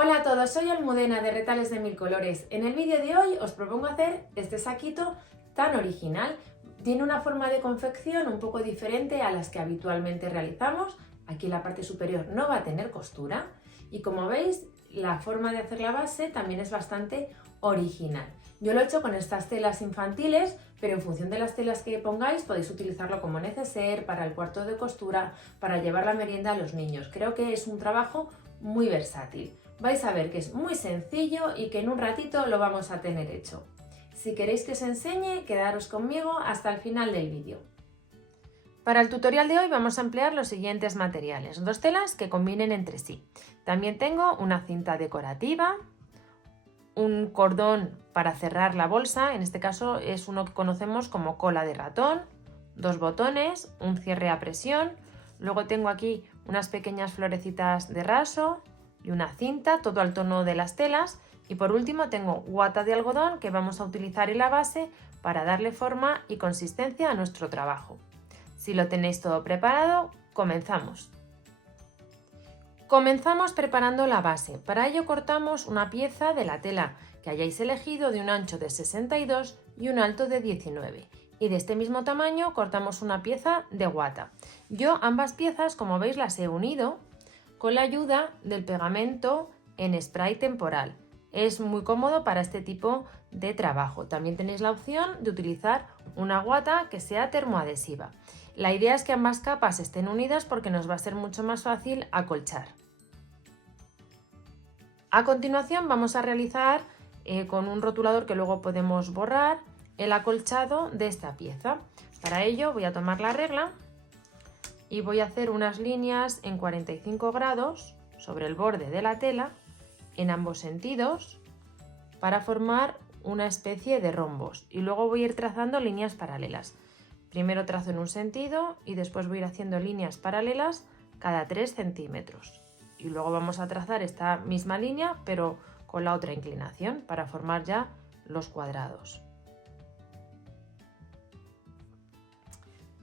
Hola a todos, soy Almudena de Retales de Mil Colores. En el vídeo de hoy os propongo hacer este saquito tan original. Tiene una forma de confección un poco diferente a las que habitualmente realizamos. Aquí en la parte superior no va a tener costura y como veis la forma de hacer la base también es bastante original. Yo lo he hecho con estas telas infantiles, pero en función de las telas que pongáis podéis utilizarlo como neceser, para el cuarto de costura, para llevar la merienda a los niños. Creo que es un trabajo muy versátil. Vais a ver que es muy sencillo y que en un ratito lo vamos a tener hecho. Si queréis que os enseñe, quedaros conmigo hasta el final del vídeo. Para el tutorial de hoy vamos a emplear los siguientes materiales, dos telas que combinen entre sí. También tengo una cinta decorativa, un cordón para cerrar la bolsa, en este caso es uno que conocemos como cola de ratón, dos botones, un cierre a presión, luego tengo aquí unas pequeñas florecitas de raso y una cinta, todo al tono de las telas, y por último tengo guata de algodón que vamos a utilizar en la base para darle forma y consistencia a nuestro trabajo. Si lo tenéis todo preparado, comenzamos. Comenzamos preparando la base. Para ello cortamos una pieza de la tela que hayáis elegido de un ancho de 62 y un alto de 19. Y de este mismo tamaño cortamos una pieza de guata. Yo ambas piezas, como veis, las he unido con la ayuda del pegamento en spray temporal. Es muy cómodo para este tipo de trabajo. También tenéis la opción de utilizar una guata que sea termoadhesiva. La idea es que ambas capas estén unidas porque nos va a ser mucho más fácil acolchar. A continuación vamos a realizar con un rotulador que luego podemos borrar el acolchado de esta pieza. Para ello voy a tomar la regla y voy a hacer unas líneas en 45 grados sobre el borde de la tela en ambos sentidos para formar una especie de rombos y luego voy a ir trazando líneas paralelas. Primero trazo en un sentido y después voy a ir haciendo líneas paralelas cada 3 centímetros y luego vamos a trazar esta misma línea pero con la otra inclinación para formar ya los cuadrados.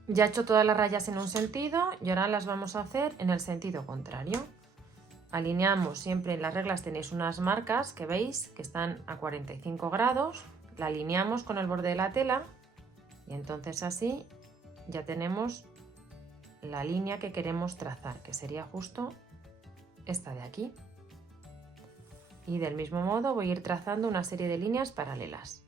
Ya he hecho todas las rayas en un sentido y ahora las vamos a hacer en el sentido contrario. Alineamos, siempre en las reglas tenéis unas marcas que veis que están a 45 grados, la alineamos con el borde de la tela y entonces así ya tenemos la línea que queremos trazar, que sería justo esta de aquí. Y del mismo modo voy a ir trazando una serie de líneas paralelas.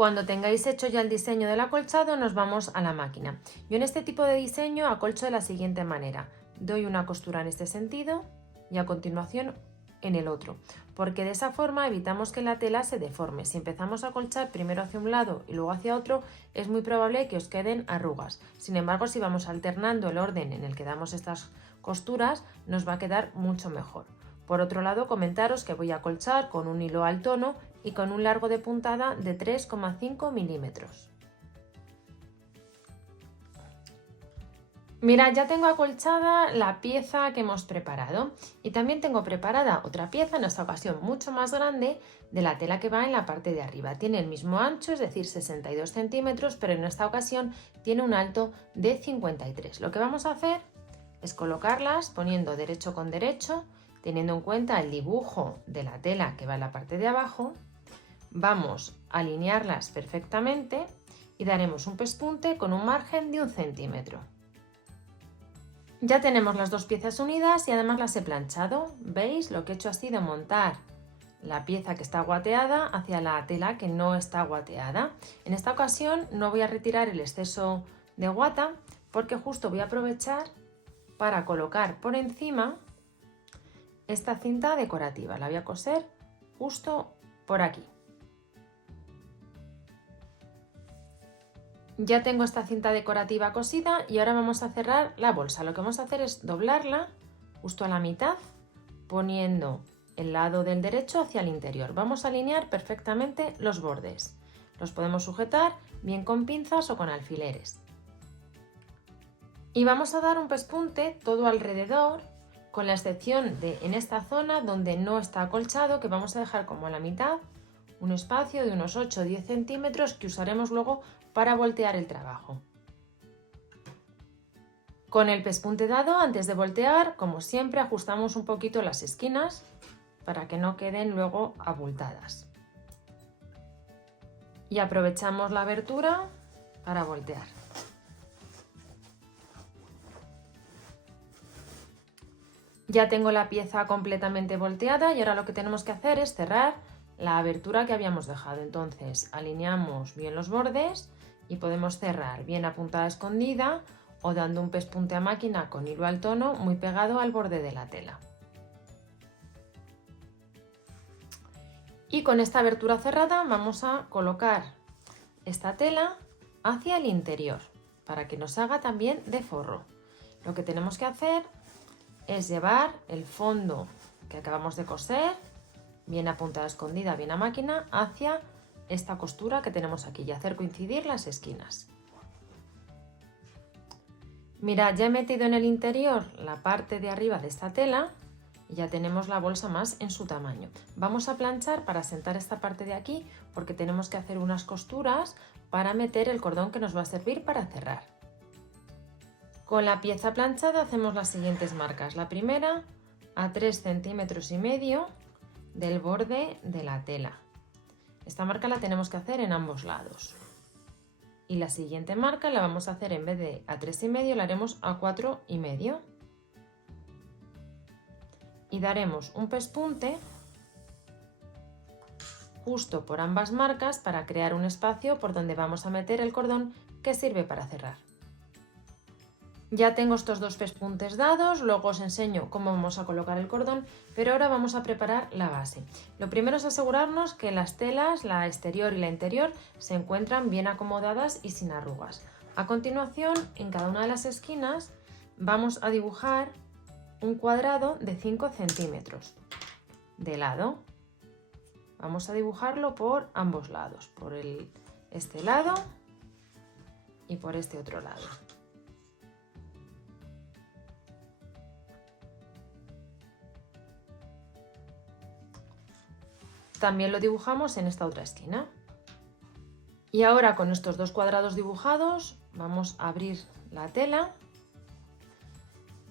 Cuando tengáis hecho ya el diseño del acolchado nos vamos a la máquina. Yo en este tipo de diseño acolcho de la siguiente manera. Doy una costura en este sentido y a continuación en el otro, porque de esa forma evitamos que la tela se deforme. Si empezamos a acolchar primero hacia un lado y luego hacia otro, es muy probable que os queden arrugas. Sin embargo, si vamos alternando el orden en el que damos estas costuras, nos va a quedar mucho mejor. Por otro lado, comentaros que voy a acolchar con un hilo al tono y con un largo de puntada de 3,5 milímetros. Mirad, ya tengo acolchada la pieza que hemos preparado y también tengo preparada otra pieza, en esta ocasión mucho más grande, de la tela que va en la parte de arriba. Tiene el mismo ancho, es decir 62 centímetros, pero en esta ocasión tiene un alto de 53. Lo que vamos a hacer es colocarlas poniendo derecho con derecho, teniendo en cuenta el dibujo de la tela que va en la parte de abajo. Vamos a alinearlas perfectamente y daremos un pespunte con un margen de 1 centímetro. Ya tenemos las dos piezas unidas y además las he planchado. ¿Veis? Lo que he hecho ha sido montar la pieza que está guateada hacia la tela que no está guateada. En esta ocasión no voy a retirar el exceso de guata porque justo voy a aprovechar para colocar por encima esta cinta decorativa. La voy a coser justo por aquí. Ya tengo esta cinta decorativa cosida y ahora vamos a cerrar la bolsa. Lo que vamos a hacer es doblarla justo a la mitad, poniendo el lado del derecho hacia el interior. Vamos a alinear perfectamente los bordes. Los podemos sujetar bien con pinzas o con alfileres. Y vamos a dar un pespunte todo alrededor, con la excepción de en esta zona donde no está acolchado, que vamos a dejar como a la mitad, un espacio de unos 8 o 10 centímetros que usaremos luego para voltear el trabajo. Con el pespunte dado, antes de voltear, como siempre, ajustamos un poquito las esquinas para que no queden luego abultadas. Y aprovechamos la abertura para voltear. Ya tengo la pieza completamente volteada y ahora lo que tenemos que hacer es cerrar la abertura que habíamos dejado. Entonces alineamos bien los bordes y podemos cerrar bien a puntada escondida o dando un pespunte a máquina con hilo al tono muy pegado al borde de la tela. Y con esta abertura cerrada vamos a colocar esta tela hacia el interior para que nos haga también de forro. Lo que tenemos que hacer es llevar el fondo que acabamos de coser, bien a puntada escondida, bien a máquina, hacia esta costura que tenemos aquí y hacer coincidir las esquinas. Mirad, ya he metido en el interior la parte de arriba de esta tela y ya tenemos la bolsa más en su tamaño. Vamos a planchar para asentar esta parte de aquí porque tenemos que hacer unas costuras para meter el cordón que nos va a servir para cerrar. Con la pieza planchada hacemos las siguientes marcas. La primera a 3,5 centímetros del borde de la tela. Esta marca la tenemos que hacer en ambos lados. Y la siguiente marca la vamos a hacer, en vez de a 3,5, la haremos a 4,5. Y daremos un pespunte justo por ambas marcas para crear un espacio por donde vamos a meter el cordón que sirve para cerrar. Ya tengo estos dos pespuntes dados, luego os enseño cómo vamos a colocar el cordón, pero ahora vamos a preparar la base. Lo primero es asegurarnos que las telas, la exterior y la interior, se encuentran bien acomodadas y sin arrugas. A continuación, en cada una de las esquinas vamos a dibujar un cuadrado de 5 centímetros de lado. Vamos a dibujarlo por ambos lados, por este lado y por este otro lado. También lo dibujamos en esta otra esquina. Y ahora con estos dos cuadrados dibujados vamos a abrir la tela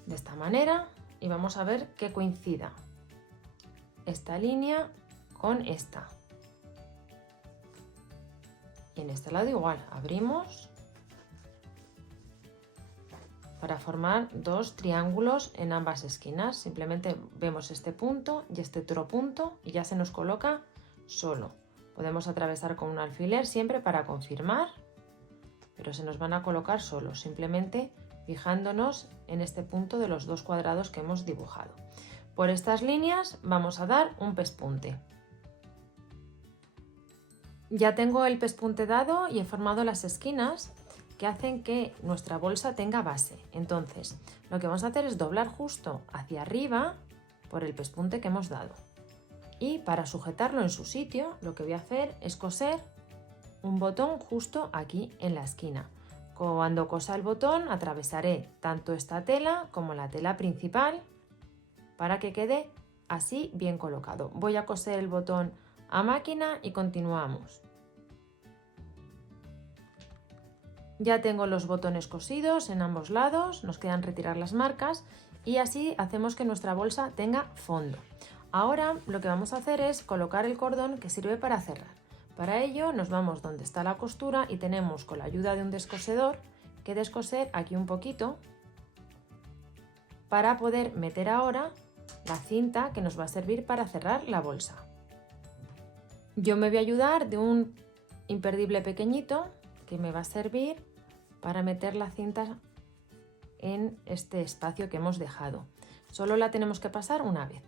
de esta manera y vamos a ver que coincida esta línea con esta. Y en este lado igual, abrimos para formar dos triángulos en ambas esquinas. Simplemente vemos este punto y este otro punto y ya se nos coloca solo. Podemos atravesar con un alfiler siempre para confirmar, pero se nos van a colocar solos, simplemente fijándonos en este punto de los dos cuadrados que hemos dibujado. Por estas líneas vamos a dar un pespunte. Ya tengo el pespunte dado y he formado las esquinas que hacen que nuestra bolsa tenga base. Entonces, lo que vamos a hacer es doblar justo hacia arriba por el pespunte que hemos dado. Y para sujetarlo en su sitio, lo que voy a hacer es coser un botón justo aquí en la esquina. Cuando cosa el botón, atravesaré tanto esta tela como la tela principal para que quede así bien colocado. Voy a coser el botón a máquina y continuamos. Ya tengo los botones cosidos en ambos lados, nos quedan retirar las marcas y así hacemos que nuestra bolsa tenga fondo. Ahora lo que vamos a hacer es colocar el cordón que sirve para cerrar. Para ello nos vamos donde está la costura y tenemos, con la ayuda de un descosedor, que descoser aquí un poquito para poder meter ahora la cinta que nos va a servir para cerrar la bolsa. Yo me voy a ayudar de un imperdible pequeñito que me va a servir para meter la cinta en este espacio que hemos dejado. Solo la tenemos que pasar una vez.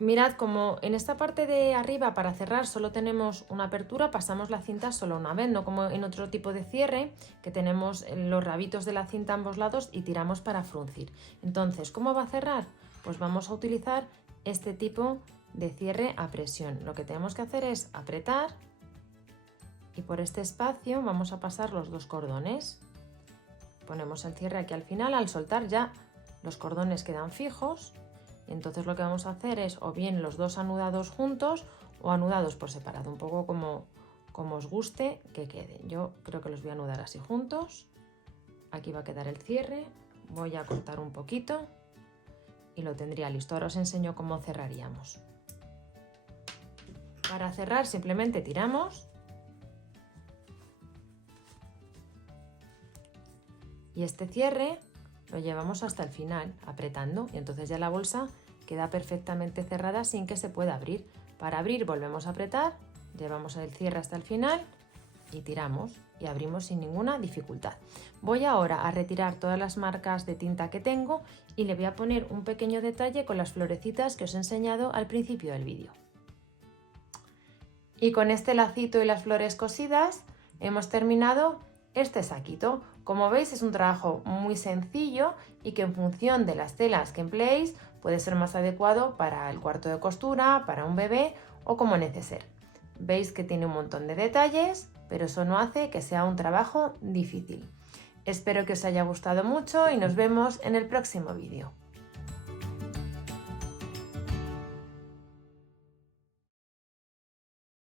Mirad, como en esta parte de arriba para cerrar solo tenemos una apertura, pasamos la cinta solo una vez, no como en otro tipo de cierre que tenemos los rabitos de la cinta a ambos lados y tiramos para fruncir. Entonces, ¿cómo va a cerrar? Pues vamos a utilizar este tipo de cierre a presión. Lo que tenemos que hacer es apretar y por este espacio vamos a pasar los dos cordones. Ponemos el cierre aquí al final, al soltar ya los cordones quedan fijos. Entonces lo que vamos a hacer es o bien los dos anudados juntos o anudados por separado, un poco como os guste que queden. Yo creo que los voy a anudar así juntos Aquí va a quedar el cierre. Voy a cortar un poquito y lo tendría listo. Ahora os enseño cómo cerraríamos. Para cerrar simplemente tiramos y este cierre lo llevamos hasta el final apretando y entonces ya la bolsa queda perfectamente cerrada sin que se pueda abrir. Para abrir volvemos a apretar, llevamos el cierre hasta el final y tiramos y abrimos sin ninguna dificultad. Voy ahora a retirar todas las marcas de tinta que tengo y le voy a poner un pequeño detalle con las florecitas que os he enseñado al principio del vídeo. Y con este lacito y las flores cosidas hemos terminado este saquito. Como veis es un trabajo muy sencillo y que en función de las telas que empleéis puede ser más adecuado para el cuarto de costura, para un bebé o como neceser. Veis que tiene un montón de detalles, pero eso no hace que sea un trabajo difícil. Espero que os haya gustado mucho y nos vemos en el próximo vídeo.